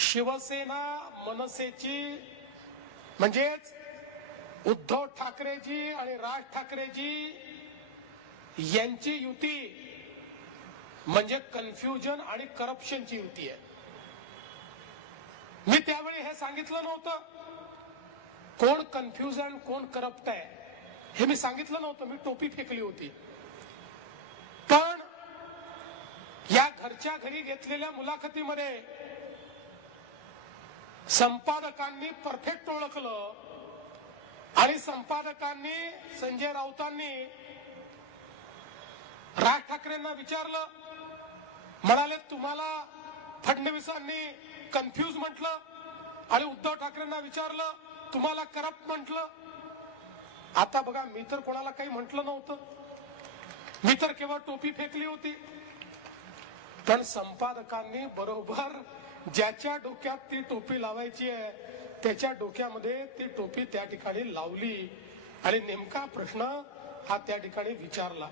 शिवसेना मनसेची म्हणजेच उद्धव ठाकरेजी आणि राज ठाकरेजी यांची युती म्हणजे कन्फ्युजन आणि करप्शनची युती आहे. मी त्यावेळी हे सांगितलं नव्हतं कोण कन्फ्युजन कोण करप्ट आहे हे मी सांगितलं नव्हतं. मी टोपी फेकली होती. पण या घरच्या घरी घेतलेल्या मुलाखतीमध्ये संपादकांनी परफेक्ट ओळखलं आणि संपादकांनी संजय राऊतांनी राज ठाकरेंना विचारलं. म्हणाले तुम्हाला फडणवीसांनी कन्फ्यूज म्हटलं आणि उद्धव ठाकरेंना विचारलं तुम्हाला करप्ट म्हटलं. आता बघा मी तर कोणाला काही म्हटलं नव्हतं. मी तर केवळ टोपी फेकली होती. पण संपादकांनी बरोबर ज्याच्या डोक्यात ती टोपी लावायची आहे त्याच्या डोक्यामध्ये ती टोपी त्या ठिकाणी लावली आणि नेमका प्रश्न हा त्या ठिकाणी विचारला.